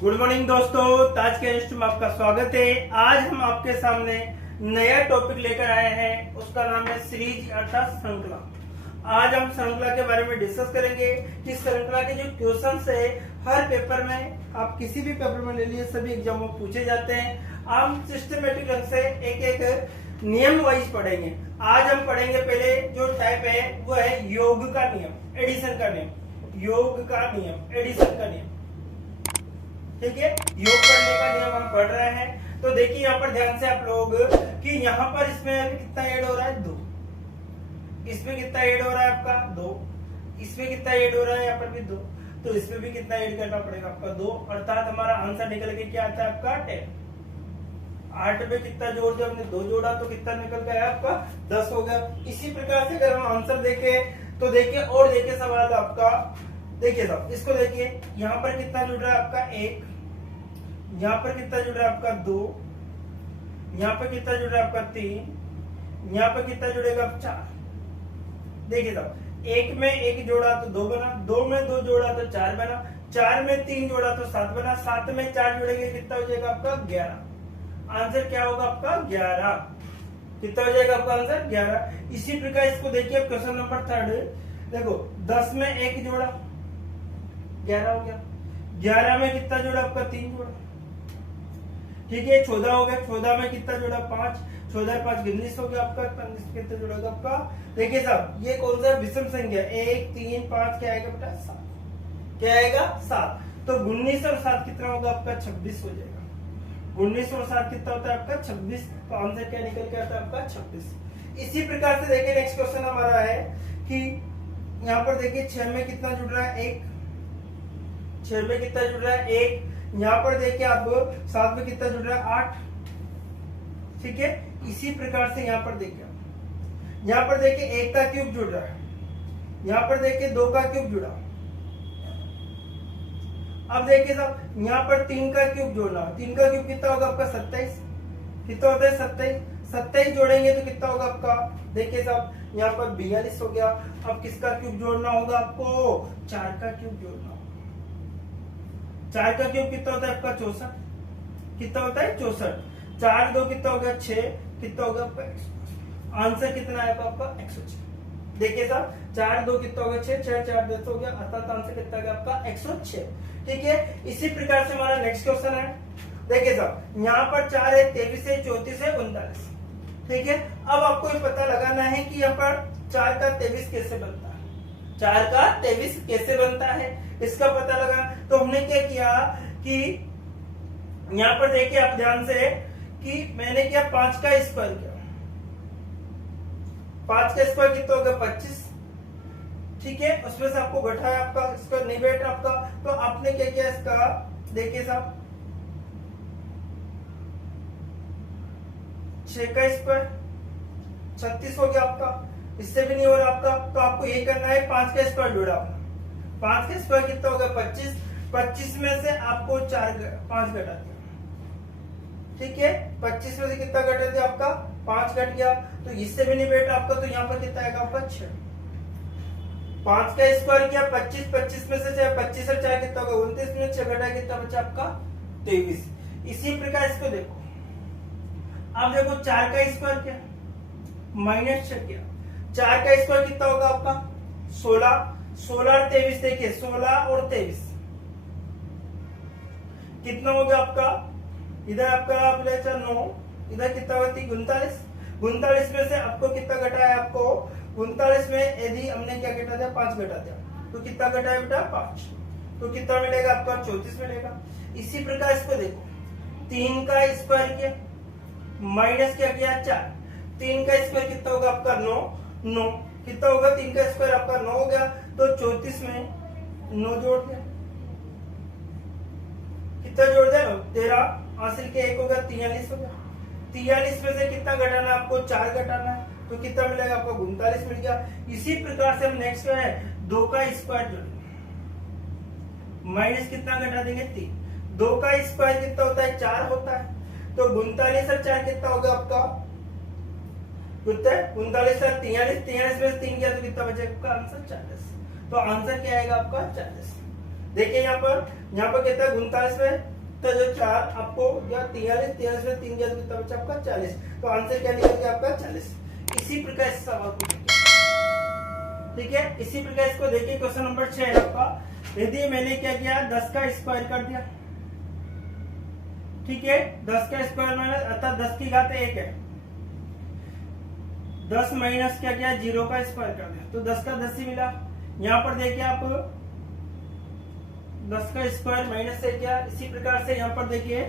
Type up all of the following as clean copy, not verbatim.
Good morning दोस्तों, ताज के institute में आपका स्वागत है। आज हम आपके सामने नया टॉपिक लेकर आए हैं, उसका नाम है सीरीज अर्थात श्रृंखला। आज हम श्रृंखला के बारे में डिस्कस करेंगे कि श्रृंखला के जो क्वेश्चंस है हर पेपर में, आप किसी भी पेपर में ले लिए, सभी एग्जाम में पूछे जाते हैं। हम सिस्टमेटिक ढंग से एक एक नियम वाइज पढ़ेंगे। आज हम पढ़ेंगे पहले जो टाइप है वो है योग का नियम, एडिशन का नियम, योग का नियम, एडिशन का नियम। ठीक है, योग करने का नियम हम पढ़ रहे हैं। तो देखिए यहाँ पर ध्यान से आप लोग कि यहाँ पर इसमें कितना ऐड हो रहा है 2, इसमें कितना ऐड हो रहा है आपका 2, इसमें कितना ऐड हो रहा है यहाँ पर भी 2, तो इसमें भी कितना ऐड करना पड़ेगा आपका 2, अर्थात हमारा आंसर निकल के क्या आता है आपका 10। 8 में कितना जोड़ दिया हमने 2 जोड़ा तो कितना निकल गया आपका 10 हो गया। इसी प्रकार से अगर हम आंसर देखें तो देखिए और देखिए सवाल आपका, देखिए साहब इसको देखिए, यहाँ पर कितना जुड़ रहा है आपका 1, यहाँ पर कितना जुड़ रहा है आपका 2, यहाँ पर कितना जुड़ रहा है आपका 3, यहाँ पर कितना जुड़ेगा 4। देखिए साहब 1 में 1 जोड़ा तो 2 बना, 2 में 2 जोड़ा तो 4 बना, 4 में 3 जोड़ा तो 7 बना, 7 में 4 जोड़ेंगे कितना हो जाएगा आपका 11। आंसर क्या होगा आपका 11। कितना हो जाएगा आपका आंसर 11। इसी प्रकार इसको देखिए क्वेश्चन नंबर 3, देखो 10 में 1 जोड़ा 11 हो गया, 11 में कितना जोड़ा आपका 3 जोड़ा, ठीक है 14 हो गया, 14 में कितना जोड़ा 5, 14 5 19 हो गया आपका, 19 कितना जोड़ेगा आपका। देखिए साहब ये कौन सा विषम संख्या, 1 3 5 क्या आएगा बेटा 7, क्या आएगा 7। तो 19 और 7 कितना होगा आपका 26 हो जाएगा। 19 और 7 कितना होता है आपका 26, तो आंसर क्या निकल के आता है आपका 26। इसी प्रकार से देखिए नेक्स्ट क्वेश्चन हमारा है कि यहाँ पर देखिए 6 में कितना जुड़ रहा है 1, 6 में कितना जुड़ रहा है 1, यहाँ पर देखिए आप 7 में कितना जुड़ रहा है 8, ठीक है। इसी प्रकार से यहाँ पर देखिए, यहाँ पर देखिए 1 का क्यूब जुड़ रहा है, यहाँ पर देखिए 2 का क्यूब जुड़ा। अब देखिए साहब यहाँ पर 3 का क्यूब जोड़ना, 3 का क्यूब कितना होगा आपका 27, कितना होता है 27, 27 जोड़ेंगे तो कितना होगा आपका, देखिए साहब यहाँ पर 42 हो गया। अब किसका क्यूब जोड़ना होगा आपको, 4 का क्यूब जोड़ना होगा। 4 का क्यूब कितना होता है आपका 64, कितना होता है 64, 4 2 कितना होगा 6, कितना होगा आपका 100। आंसर कितना आएगा आपका 106। देखिए साहब 4 2 कितना होगा 6, 6 4 10 हो गया, अर्थात आंसर कितना आएगा आपका 106। ठीक है, इसी प्रकार से हमारा नेक्स्ट क्वेश्चन है। देखिए साहब यहाँ पर 4 है, 23 है, 34 है, 39, ठीक है। अब आपको ये पता लगाना है कि यहाँ पर 4 का 23 कैसे बनता है, 4 का 23 कैसे बनता है, इसका पता लगा। तो हमने क्या किया कि यहाँ पर देखिए आप ध्यान से कि मैंने क्या 5 का स्क्वायर किया, 5 का स्क्वायर कितना होगा 25, ठीक है। उसमें से आपको घटाया आपका स्क्वायर नहीं बैठा आपका, तो आपने क्या किया इसका, देखिए साहब 6 का स्क्वायर 36 हो गया आपका, इससे भी नहीं हो रहा आपका, तो आपको ये करना है 5 का स्क्वायर जोड़ा आपने, 5 का स्क्वायर कितना होगा 25, 25 में से आपको 5 घटा दिया, ठीक है। 25 में से कितना घटा दिया आपका 5 घट गया, तो इससे भी नहीं बैठा आपका, तो यहाँ पर कितना आएगा आपका 6। 5 का स्क्वायर किया 25, 25 में से 25 और 4 कितना होगा 29 में 6 घटा कितना बचा आपका 23। इसी प्रकार इसको देखो, अब देखो 4 का स्क्वायर क्या माइनस 6 किया, 4 का स्क्वायर कितना होगा आपका 16, 16 और 23, देखिए 16 और 23 कितना हो गया आपका, इधर आपका 9, इधर कितना होगा 39, 39 में से आपको कितना घटा है, आपको 39 में यदि हमने क्या घटा दिया 5 घटा दिया, तो कितना घटा है बेटा 5, तो कितना मिलेगा आपका 34 मिलेगा। इसी प्रकार इसको देखो, 3 का स्क्वायर किया माइनस क्या किया 4, 3 का स्क्वायर कितना होगा आपका 9, कितना होगा 3 का स्क्वायर आपका 9 हो गया, तो 34 में 9 जोड़ दिया, कितना जोड़ दिया 13, हासिल के 1 होगा 43 होगा, 43 में से कितना घटाना है आपको 4 घटाना है, तो कितना मिलेगा आपको 39 मिल गया। इसी प्रकार से हम नेक्स्ट है 2 का स्क्वायर जोड़ेंगे, माइनस कितना घटा देंगे 3, 2 का स्क्वायर कितना होता है 4 होता है, तो 39 और 4 कितना होगा आपका, कितना 39 और 43 में से 3 गया तो कितना बचेगा आपका आंसर 40। तो आंसर क्या आएगा आपका 40। देखिए यहाँ पर कितना 39 में, तो जो 4 आपको या 43 में 3 गया कितना बचा आपका 40। तो आंसर क्या निकल गया आपका 40। इसी प्रकार इस सवाल को देखिए, ठीक है। इसी प्रकार इसको देखिए, क्वेश्चन नंबर 6 है आपका। यदि मैंने क्या किया, 10 का स्क्वायर कर दिया, ठीक है। 10 का स्क्वायर माइनस अर्थात 10 की घात 1 है, 10 माइनस क्या किया, 0 का स्क्वायर कर दिया, तो 10 का 10 ही मिला। यहाँ पर देखिए आप 10 का स्क्वायर माइनस से क्या, इसी प्रकार से यहाँ पर देखिए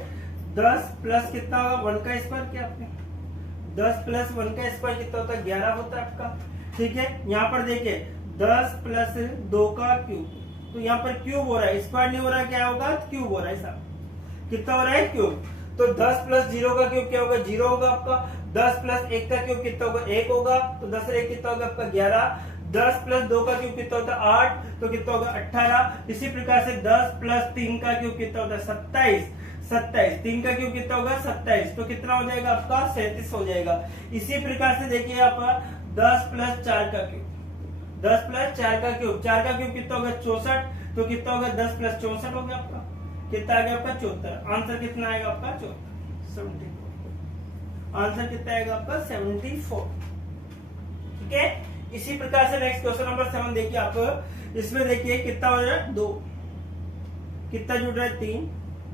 10 प्लस कितना होगा 1 का स्क्वायर किया आपने, 10 प्लस 1 का स्क्वायर कितना होता है 11 होता है आपका, ठीक है। यहाँ पर देखिए 10 प्लस 2 का क्यूब, तो यहाँ पर क्यूब हो रहा है, स्क्वायर नहीं हो रहा, क्या होगा क्यूब हो रहा है साहब, कितना हो रहा है क्यूब। तो 10 प्लस 0 का क्यूब क्या होगा 0 होगा आपका, 10 प्लस 1 का क्यूब कितना होगा 1 होगा, तो 10 और 1 कितना होगा आपका 11, 10 प्लस 2 का क्यूब कितना होता है 8, तो कितना होगा 18। इसी प्रकार से 10 प्लस 3 का क्यूब कितना होता है 27, 3 का क्यूब कितना होगा 27, तो कितना हो जाएगा आपका 37 हो जाएगा। इसी प्रकार से देखिए आप 10 प्लस 4 का क्यूब, 10 प्लस 4 का क्यूब, 4 का क्यूब कितना होगा 64, तो कितना होगा 10 प्लस 64 हो गया आपका, कितना आ गया आपका 74। आंसर कितना आएगा आपका 74, आंसर कितना आएगा आपका 74, ठीक है। इसी प्रकार से नेक्स्ट क्वेश्चन नंबर 7 देखिए आप, इसमें देखिए कितना हो रहा है 2, कितना जुड़ रहा है 3,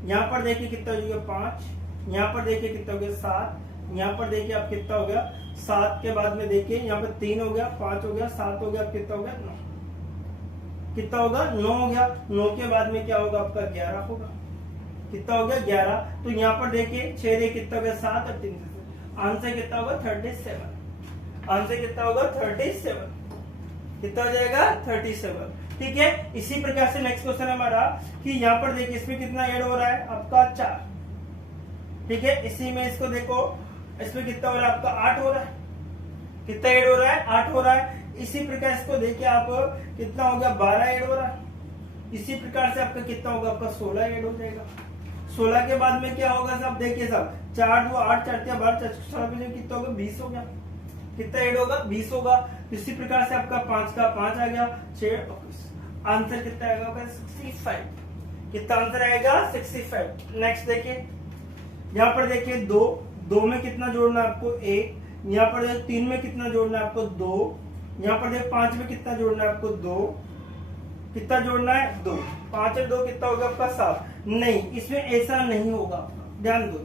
यहाँ पर देखिए कितना हो गया 5, यहाँ पर देखिए कितना हो गया 7, यहाँ पर देखिए आप कितना हो गया 7 के बाद में देखिए यहाँ पर 3 हो गया, 5 हो गया, 7 हो गया, कितना हो गया 9, कितना होगा 9 हो गया। 9 के बाद में क्या होगा आपका 11 होगा, कितना हो गया 11। तो यहाँ पर देखिए 6 दे कितना हो गया 7 और 3 आंसर कितना होगा 37, आंसर कितना होगा 37, कितना हो जाएगा 37, ठीक है। इसी प्रकार से नेक्स्ट क्वेश्चन हमारा कि यहाँ पर देखिए इसमें कितना ऐड हो रहा है आपका 4, ठीक है। इसी में इसको देखो, इसमें कितना हो रहा है आपका 8 हो रहा है, कितना ऐड हो रहा है 8 हो रहा है। इसी प्रकार इसको देखिए आप कितना हो गया 12 ऐड हो रहा है। इसी प्रकार से आपका कितना होगा आपका 16 ऐड हो जाएगा। 16 के बाद में क्या होगा सब देखिए सब 4 2 8 4 3 12 4 कितना होगा 20 हो गया, कितना ऐड होगा 20 होगा। इसी प्रकार से आपका 5 का 5 आ गया, 6 आंसर कितना आएगा आपका 65, कितना आंसर आएगा 65। नेक्स्ट देखिए यहाँ पर देखिए 2 में कितना जोड़ना है आपको 1, यहाँ पर 3 में कितना जोड़ना है आपको 2, यहाँ पर 5 में कितना जोड़ना है आपको 2, कितना जोड़ना है 2, 5 और 2 कितना होगा आपका 7। नहीं, इसमें ऐसा नहीं होगा, ध्यान दो,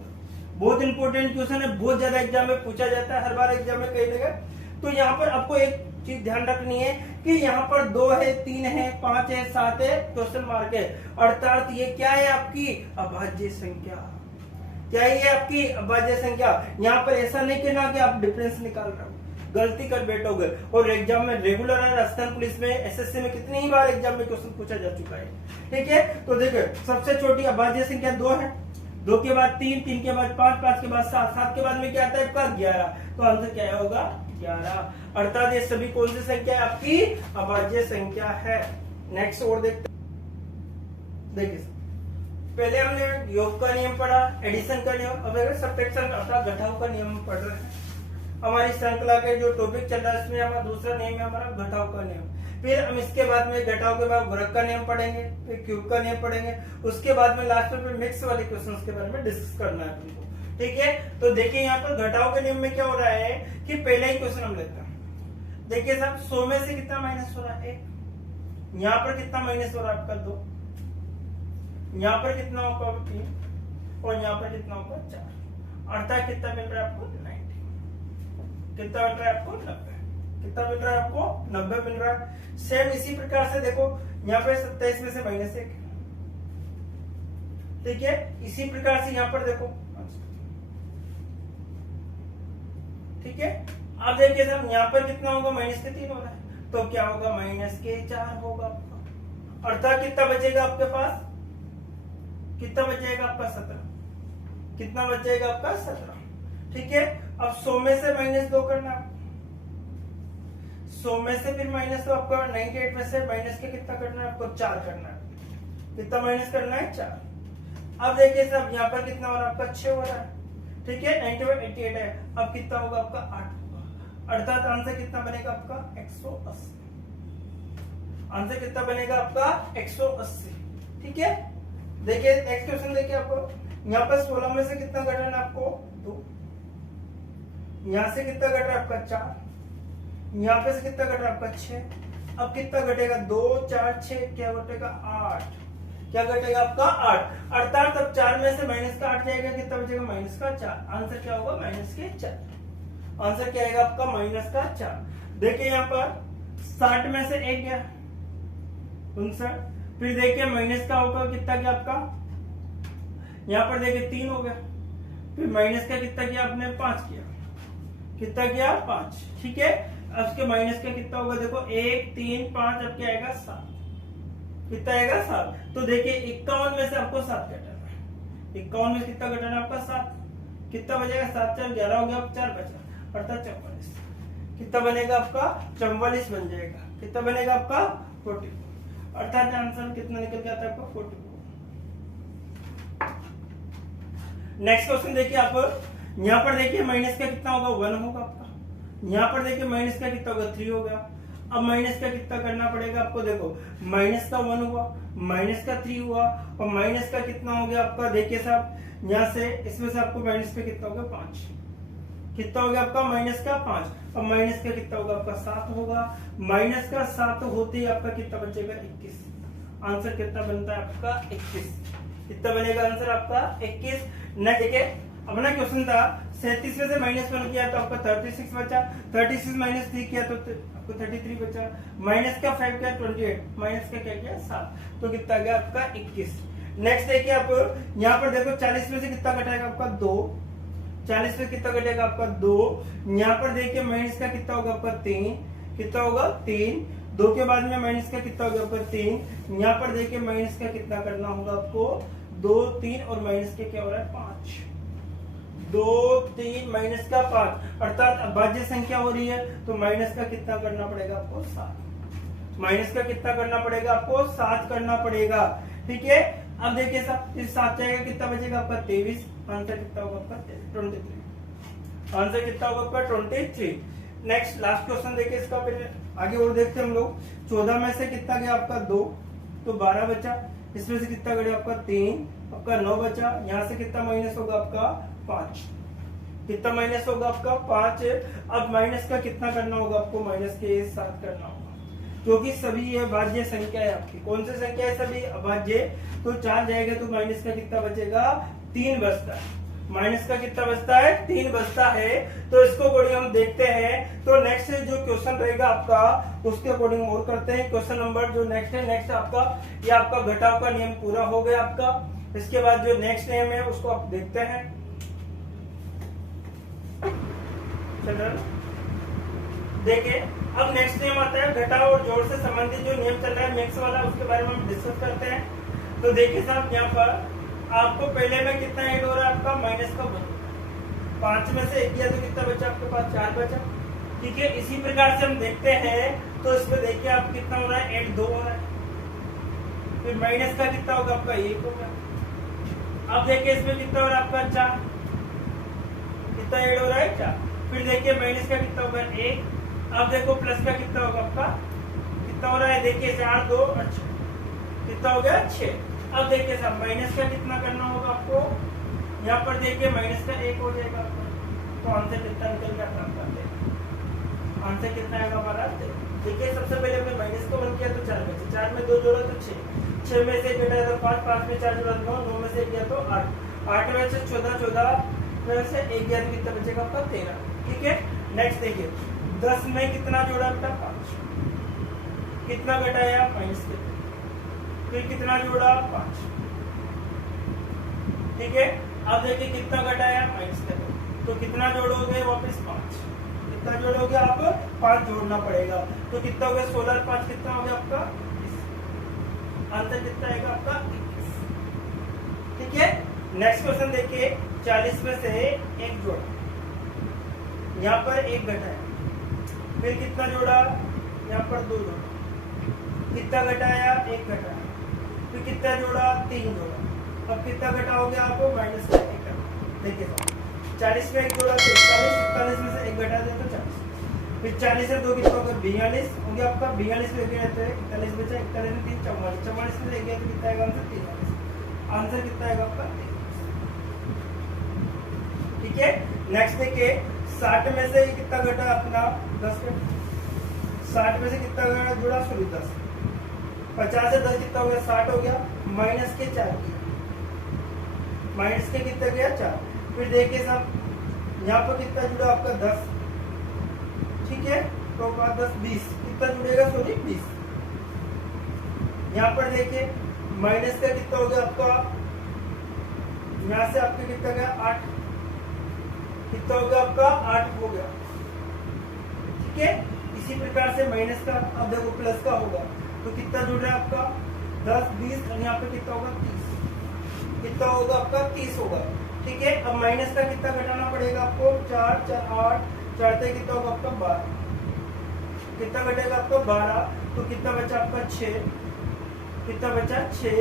बहुत इंपॉर्टेंट क्वेश्चन है, बहुत ज्यादा एग्जाम में पूछा जाता है, हर बार एग्जाम में कई जगह। तो यहाँ पर आपको एक चीज ध्यान रखनी है कि यहाँ पर 2 है 3 है 5 है 7 है क्वेश्चन मार्क है, अर्थात ये क्या है आपकी अभाज्य संख्या, क्या ये आपकी अभाज्य संख्या। यहाँ पर ऐसा नहीं कहना कि आप डिफरेंस निकाल रहे हो, गलती कर बैठोगे। और एग्जाम में रेगुलर है, राजस्थान पुलिस में एसएससी में कितनी ही बार एग्जाम में क्वेश्चन पूछा जा चुका है, ठीक है। तो देखिए सबसे छोटी अभाज्य संख्या 2 है, 2 के बाद 3, 3 के बाद 5, 5 के बाद 7, 7 के बाद में क्या आता है आपका 11, तो आंसर क्या होगा 11, अर्थात ये सभी कौन सी संख्या है आपकी अभाज्य संख्या है। नेक्स्ट और देखते देखिए, पहले हमने योग का नियम पढ़ा, एडिशन का नियम, अब सब्ट्रैक्शन अर्थात घटाव का नियम पढ़ रहे हैं। हमारी श्रृंखला के जो टॉपिक चल रहा है इसमें हमारा दूसरा नियम है हमारा घटाव का नियम। फिर हम इसके बाद में घटाव के बाद गुणक का नियम पढ़ेंगे, फिर क्यूब का नियम पढ़ेंगे, उसके बाद में लास्ट में मिक्स वाले क्वेश्चंस के बारे में डिस्कस करना है तुमको, ठीक है। तो देखिए यहाँ पर घटाव के नियम में क्या हो रहा है कि पहला ही क्वेश्चन हम लेते हैं। देखिए साहब 100 में से कितना माइनस हो रहा है 1, यहाँ पर कितना माइनस हो रहा है आपका 2, यहाँ पर कितना होगा 3 और यहाँ पर कितना होगा 4, अर्थात कितना मिल रहा है आपको 90, कितना मिल रहा है आपको 90, कितना मिल रहा है आपको 90 मिल रहा है। सेम इसी प्रकार से देखो यहाँ पर 27 में से -1, ठीक है। इसी प्रकार से यहाँ पर देखो, ठीक है। अब देखिए साहब यहाँ पर कितना होगा -3 हो रहा है, तो क्या होगा -4 होगा आपका, अर्थात कितना बचेगा आपके पास, कितना बचेगा आपका 17, कितना बचेगा आपका 17, ठीक है। अब 100 में से -2 करना, 100 में से फिर -2 आपका 98 में से माइनस के कितना करना है आपको 4 करना है, कितना माइनस करना है 4। अब देखिए साहब यहाँ पर कितना हो रहा है आपका 6 हो रहा है, ठीक है। 98 है, अब कितना होगा आपका 8 होगा, अर्थात आंसर कितना बनेगा आपका 180, आंसर कितना बनेगा आपका 180, ठीक है। देखिए नेक्स्ट क्वेश्चन देखिए आपको, यहाँ पर 16 में से कितना घटाना है आपको 2, यहाँ से कितना घट रहा है आपका 4, यहाँ पे से कितना घट रहा है आपका 6। अब कितना घटेगा 2 4 6, क्या घटेगा 8, क्या घटेगा आपका 8। अर्थात अब 4 में से माइनस का 8 जाएगा, कितना बचेगा माइनस का 4। आंसर क्या होगा माइनस के 4। आंसर क्या आएगा आपका माइनस का 4। देखिए यहाँ पर 60 में से 1 गया 59, फिर देखिए माइनस का होगा कितना गया आपका, यहाँ पर देखिए 3 हो गया, फिर माइनस का कितना किया आपने 5 किया, कितना किया 5, ठीक है। अब उसके माइनस का कितना होगा देखो 1 3 5, अब क्या आएगा 7, कितना आएगा 7। तो देखिए 51 में से आपको 7 घटाना है, 51 में कितना घटाना है आपका 7, कितना बचेगा 7 4 11 हो गया, अब 4 बचा अर्थात 44, कितना बनेगा आपका 44 बन जाएगा, कितना बनेगा आपका 44, अर्थात आंसर कितना निकल के आता है आपका 44। नेक्स्ट क्वेश्चन देखिए आप, यहाँ पर देखिए माइनस का कितना होगा 1 होगा आपका, यहाँ पर देखिए माइनस का कितना होगा 3 हो गया। अब माइनस का कितना करना पड़ेगा आपको, देखो माइनस का 1 हुआ, माइनस का 3 हुआ, और माइनस का कितना हो गया आपका, देखिए साहब यहाँ से इसमें से आपको माइनस का कितना होगा 5, कितना हो गया आपका माइनस का 5। अब माइनस का कितना होगा आपका 7 होगा, माइनस का 7 होते ही आपका कितना बचेगा 21। आंसर कितना बनता है आपका 21, कितना बनेगा आंसर आपका 21। नेक्स्ट देखिए अपना क्वेश्चन था 37 में से -1 किया तो आपका 36 बचा, 36 माइनस 3 किया तो आपको 33 बचा, माइनस का 5 किया 28, माइनस का क्या किया 7, तो कितना गया आपका 21। नेक्स्ट देखिए आप यहाँ पर देखो 40 में से कितना घटाएगा आपका 2, 40 में कितना घटेगा आपका 2, यहाँ पर देखिए माइनस का कितना होगा आपका 3, कितना होगा 3, 2 के बाद में माइनस का कितना होगा आपका 3, यहाँ पर देखिए माइनस का कितना करना होगा आपको 2 3, और माइनस के क्या हो रहा है 5, 2 3 माइनस का 5, अर्थात अभाज्य संख्या हो रही है तो माइनस का कितना करना पड़ेगा आपको 7, माइनस का कितना करना पड़ेगा आपको 7 करना पड़ेगा, ठीक है। अब देखिए साहब इस 7 जाएगा कितना बचेगा आपका 23, आंसर कितना होगा आपका 23, आंसर कितना होगा आपका 23। नेक्स्ट लास्ट क्वेश्चन देखिए इसका, फिर आगे और देखते हैं हम लोग। 14 में से कितना गया आपका 2, तो 12 बचा, इसमें से कितना गया आपका 3, आपका 9 बचा, यहाँ से कितना माइनस होगा आपका 5, कितना माइनस होगा आपका 5। अब माइनस का कितना करना होगा आपको, माइनस के 7 करना होगा, क्योंकि सभी ये अभाज्य संख्या है आपकी। कौन सी संख्या है सभी अभाज्य, तो 4 जाएगा तो माइनस का कितना बचेगा 3 बचता है, माइनस का कितना बचता है 3 बचता है। तो इसको अकॉर्डिंग हम देखते हैं, तो नेक्स्ट जो क्वेश्चन रहेगा आपका उसके अकॉर्डिंग और करते हैं। क्वेश्चन नंबर जो नेक्स्ट है, नेक्स्ट आपका ये आपका घटाव का नियम पूरा हो गया आपका। इसके बाद जो नेक्स्ट नियम है उसको आप देखते हैं। देखिए अब नेक्स्ट नियम आता है घटाव और जोड़ से संबंधित जो नियम चल रहा है मैथ्स वाला, उसके बारे में हम डिस्कस करते हैं। तो देखिए साहब यहाँ पर आपको पहले में कितना ऐड हो रहा है आपका माइनस का 5 में से 1 किया तो कितना बचा आपके पास 4 बचा, ठीक है। इसी प्रकार से हम देखते हैं तो इसमें देखिए आप कितना हो रहा है ऐड 2 हो रहा है, फिर माइनस का कितना होगा आपका 1 होगा। अब देखिए इसमें कितना हो रहा है आपका 4, कितना ऐड हो रहा है 4, फिर देखिए माइनस का कितना होगा 1। अब देखो प्लस का कितना होगा आपका, कितना हो रहा है देखिए 4 2 और 6, कितना हो गया 6। अब देखिए साहब माइनस का कितना करना होगा आपको, यहाँ पर देखिए माइनस का 1 हो जाएगा आपका, तो आंसर कितना निकल गया आपका, आंसर कितना आएगा हमारा। देखिए सबसे पहले हमने माइनस को 1 किया तो 4 बचे, 4 में 2 जोड़ा तो 6, 6 में से 1 घटाया तो 5, 5 में 4 जोड़ा 9, 9 में से 1 गया तो 8, 8 में से 14, 14 में से 1 गया तो कितना बचेगा आपका 13, ठीक है। नेक्स्ट देखिए 10 में कितना जोड़ा बेटा 5, कितना घटाया माइनस के, फिर कितना जोड़ा 5, ठीक है। अब देखिए कितना घटाया माइनस का, तो कितना जोड़ोगे वापस 5, कितना जोड़ोगे आप 5 जोड़ना पड़ेगा, तो कितना हो गया 16 और 5 कितना हो गया आपका 21, आंसर कितना आएगा आपका 21, ठीक है। नेक्स्ट क्वेश्चन देखिए 40 में से 1 जोड़ा, यहाँ पर 1 घटाया, फिर कितना जोड़ा यहाँ पर 2 जोड़ा, कितना घटाया 1 घटाया, फिर कितना जोड़ा 3 जोड़ा, अब कितना घटाओगे आप माइनस का 1। देखिए 40 में 1 जोड़ा तो 41, 41 में से 1 घटा दे तो 40, फिर 40 से 2 कितना होगा 42 हो गया आपका। 42 में गया तो 41 बचा, 41 में 3 44, 44 में गया तो कितना आएगा आंसर 43। आंसर कितना आएगा आपका 43। ठीक है। नेक्स्ट देखिए 60 में से कितना घटा अपना 10 घटा, 60 में से कितना घटा जुड़ा सॉरी 10, 50 से 10 कितना हो गया 60 हो गया, माइनस के 4 किया, माइनस के कितना गया 4। फिर देखिए साहब यहाँ पर कितना जुड़ा आपका 10, ठीक है, तो 10 20 कितना जुड़ेगा सॉरी 20। यहाँ पर देखिए माइनस का कितना हो गया आपका, यहाँ से आपका कितना गया 8, कितना हो गया आपका 8 हो गया। ठीक है। इसी प्रकार से माइनस का अब देखो प्लस का होगा तो कितना जुड़ रहा है आपका 10 20 और यहाँ पे कितना होगा 30, कितना होगा आपका 30 होगा। ठीक है। अब माइनस का कितना घटाना पड़ेगा आपको 4 4 8 4 से कितना होगा आपका 12, कितना घटेगा आपका 12, तो कितना बचा आपका 6, कितना बचा 6।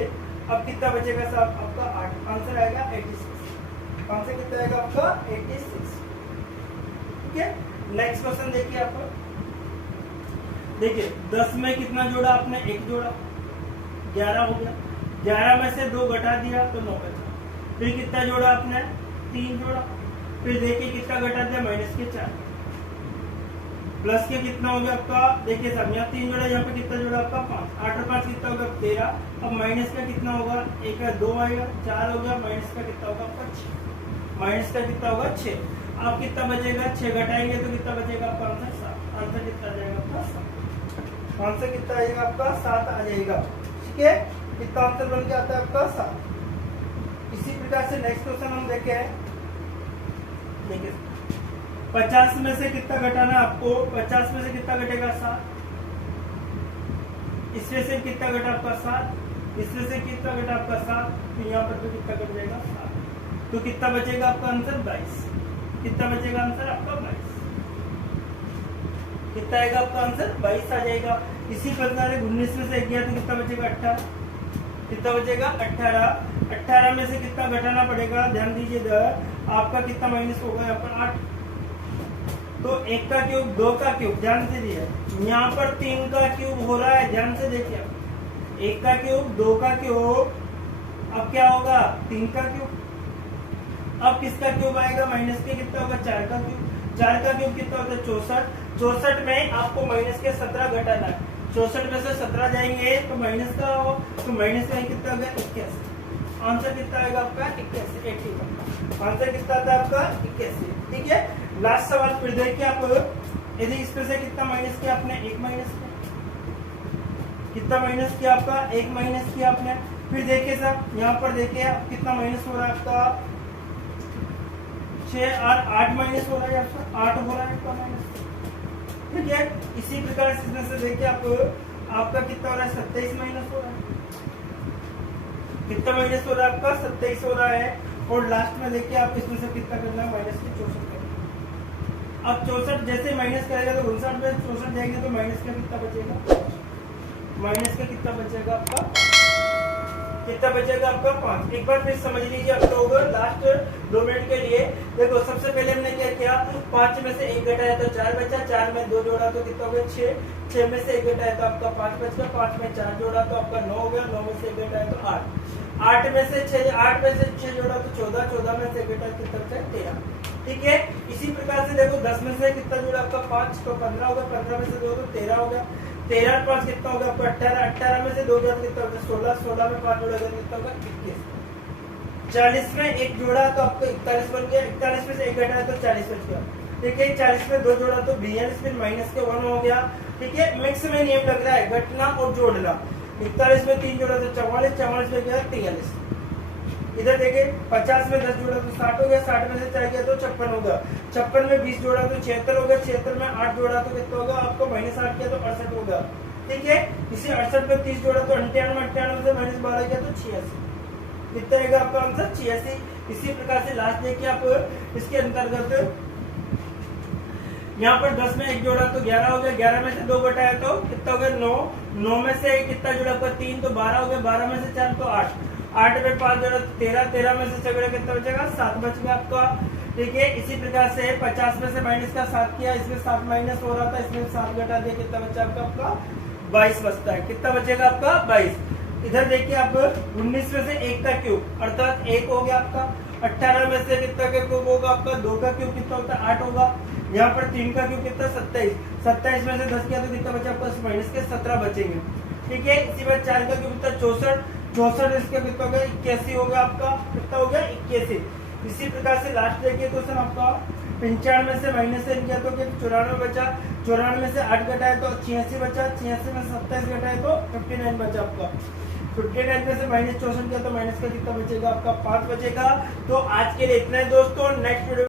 अब कितना बचेगा साहब आपका 8, आंसर आएगा 86। आंसर कितना आएगा आपका 86। ठीक है। नेक्स्ट क्वेश्चन देखिए आप, देखिए 10 में कितना जोड़ा आपने 1 जोड़ा 11 हो गया, 11 में से 2 घटा दिया तो 9 बचा। फिर कितना जोड़ा आपने 3 जोड़ा, फिर देखिए कितना घटा दिया माइनस के 4, प्लस के कितना हो गया आपका, देखिए साहब यहाँ 3 जोड़ा, यहाँ पे कितना जोड़ा आपका 5, 8 और 5 कितना होगा 13। अब माइनस का कितना होगा 1 है 2 आएगा 4 हो गया, माइनस का कितना होगा आपका 6, माइनस का कितना होगा 6। अब कितना बचेगा 6 घटाएंगे तो कितना बचेगा आपका आंसर 7। आंसर कितना आ जाएगा आपका 7। आंसर कितना आएगा आपका 7 आ जाएगा। ठीक है। कितना आंसर बन के आता है आपका 7। इसी प्रकार से नेक्स्ट क्वेश्चन हम देखे हैं, देखिए 50 में से कितना घटाना आपको, 50 में से कितना घटेगा 7, इसमें से कितना घटा आपका 7, इसमें से कितना घटा आपका 7, तो यहाँ पर तो कितना घट जाएगा 7, तो कितना बचेगा आपका आंसर 22। कितना बचेगा आंसर आपका 22, कितना आएगा आपका आंसर 22 आ जाएगा। इसी प्रकार 19 में से 1 गया तो कितना बचेगा 18, कितना बचेगा 18। 18 में से कितना घटाना पड़ेगा, ध्यान दीजिए आपका कितना माइनस होगा यहाँ पर 8, तो 1 का क्यूब 2 का क्यूब, ध्यान से दीजिए यहाँ पर 3 का क्यूब हो रहा है, ध्यान से देखिए 1 का क्यूब 2 का क्यूब, अब क्या होगा 3 का क्यूब। अब किसका क्यूब आएगा, माइनस के कितना होगा 4 का क्यूब, 4 का क्यूब कितना होता है 64, 64 में आपको माइनस के 17 घटाना है, 64 में से 17 जाएंगे तो माइनस का हो, तो माइनस का कितना होगा 81। आंसर कितना आएगा आपका 81, 81। आंसर कितना आता है आपका 81। ठीक है। लास्ट सवाल फिर देखिए आप, यदि इसमें से कितना माइनस किया आपने 1 माइनस किया, कितना माइनस किया आपका 1 माइनस किया आपने। फिर देखिए सर यहाँ पर देखिए कितना माइनस हो रहा है आपका 6 और 8 माइनस हो रहा है आपका 8 हो रहा है आपका माइनस। ठीक है। इसी प्रकार से इसमें से देखिए आपका कितना हो रहा है 27 माइनस हो रहा है, कितना माइनस हो रहा है आपका 27 हो रहा है। और लास्ट में देखिए आप इसमें से कितना करना है माइनस के 64 करना। अब 64 जैसे माइनस करेगा तो 59 में 64 जाएंगे तो माइनस का कितना बचेगा, माइनस का कितना बचेगा आपका, कितना बचेगा आपका 5। एक बार फिर समझ लीजिए आप लोग लास्ट 2 मिनट के लिए। देखो सबसे पहले हमने क्या किया, 5 में से 1 घटाया तो 4 बचा, 4 में 2 जोड़ा तो कितना हो गया 6, 6 में से 1 घटाया तो आपका 5 बच गया, 5 में 4 जोड़ा तो आपका 9 हो गया, 9 में से 1 घटाया तो 8, 8 में से 6 जोड़ा तो 14, 14 में से 1 घटाया तो कितना बचा 13। ठीक है। इसी प्रकार से देखो 10 में से कितना जोड़ा आपका 5 तो 15 होगा, 15 में से 2 तो 13 हो गया, 13 और 5 कितना होगा आपका 18, 18 में से 2 जोड़ा कितना होगा 16, 16 में 5 जोड़ा कितना होगा 21, 40 में 1 जोड़ा तो आपको 41 बन गया, 41 में से 1 घटाया तो 40 बच गया। ठीक है। 40 में 2 जोड़ा तो 42, फिर माइनस के 1 हो गया। ठीक है। मिक्स में नियम लग रहा है घटना और जोड़ना। 41 में 3 जोड़ा तो 44, 44 में गया 43। इधर देखिए 50 में 10 जोड़ा तो 60 हो गया, 60 में से 4 गया तो 56 होगा, 56 में 20 जोड़ा तो 76 होगा, 76 में 8 जोड़ा तो कितना होगा आपको -8 किया तो 68 होगा। ठीक है। इसी 68 में 30 जोड़ा तो 98, 98 से -12 किया तो 86, कितना रहेगा आपका आंसर 86। इसी प्रकार से लास्ट देखिए आप इसके अंतर्गत यहाँ पर 10 में 1 जोड़ा तो 11 हो गया, 11 में से 2 घटाया तो कितना हो गया 9, 9 में से कितना जोड़ा आपका 3 तो 12 हो गया, 12 में से 4 तो 8, 8 में 5 जोड़ा तो 13, 13 में से 6 कितना बचेगा 7 बच गया आपका। ठीक है। इसी प्रकार से 50 में से माइनस का 7 किया, इसमें 7 माइनस हो रहा था, इसमें 7 घटा दिया, कितना बचा आपका 22 बचता है। कितना बचेगा आपका 22। इधर देखिए आप 19 में से 1 का क्यूब अर्थात 1 हो गया आपका। 18 में से कितना का क्यूब होगा आपका 2 का क्यूब कितना होता है 8 होगा। यहाँ पर 3 का क्यूब कितना 27। 27 में से 10 किया तो कितना बचा आपका माइनस के 17 बचेंगे। ठीक है। इसी बार 4 का क्यूब कितना 64। 64 इसका कितना हो गया 81 हो गया आपका। कितना हो गया 81। इसी प्रकार से लास्ट देखिए क्वेश्चन आपका 95 में से माइनस से किया तो 94 बचा। 94 में से 8 घटाए तो 86 बचा। 86 में से 27 घटाए तो 59 बचा आपका। 59 में से माइनस 64 किया तो माइनस का कितना बचेगा आपका 5 बचेगा। तो आज के लिए इतना ही दोस्तों, नेक्स्ट वीडियो